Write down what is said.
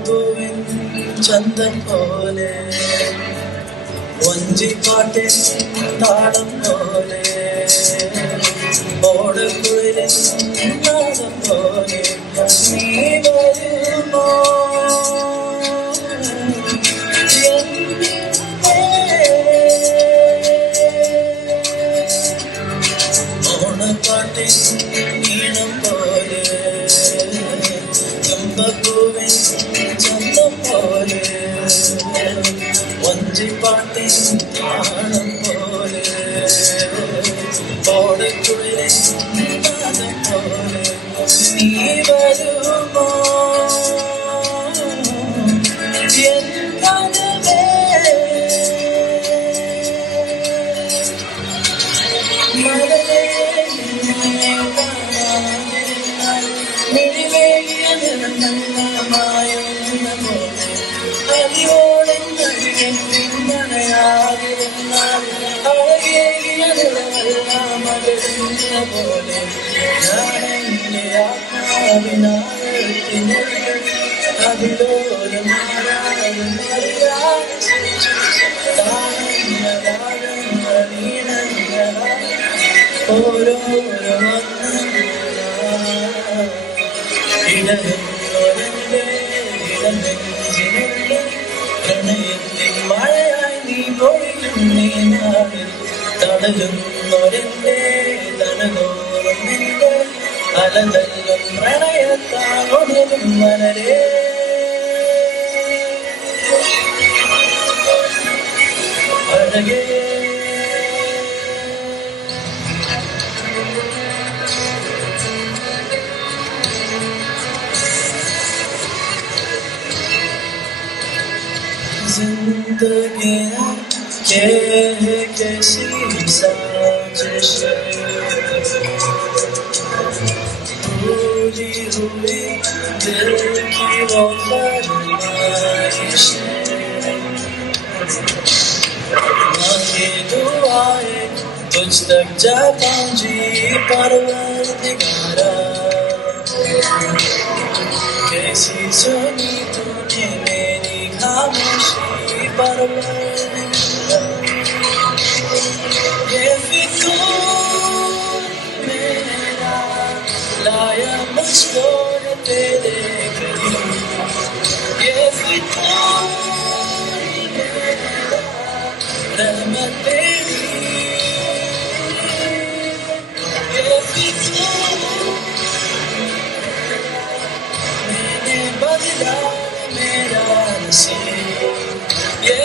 ചെമ്പപ്പൂവിൻ ചന്തം പോലെ വഞ്ചിപ്പാട്ടിൻ താളം പോലെ ഓടക്കുഴലിൻ നാദം പോലെ നീ വരുമോ ഓണപ്പാട്ടിൻ ഈണം പോലെ ചെമ്പപ്പൂവിൻ ചന്തം പോലെ വഞ്ചിപ്പാട്ടിൻ താളം പോലെ ഓടക്കുഴലിൻ നാദം പോലെ നീ വരുമോ എൻ കനവേ മലരേ പ്രണയത്തിൻ മഴയായി നീ പൊഴിയും നീ നാളിൽ തടയുന്നൊരെന്റെ തനതോറും നിന്റെ അലതല്ലും പ്രണയത്താണൊടും മലരേ അഴകേ जिंदगी के कैसी साजिश पूरी हुई दिल की वो फरमाइश मांगी दुआएं तुझ तक जा पहुंची परवरदिगारा कैसी सुनी तूने मेरी खामोशी परवरदिगारा ये फितूर मेरा लाया मुझको तेरे करीब ये फितूर मेरा रहमत तेरी ये फितूर मैंने बदला मेरा नसीब ये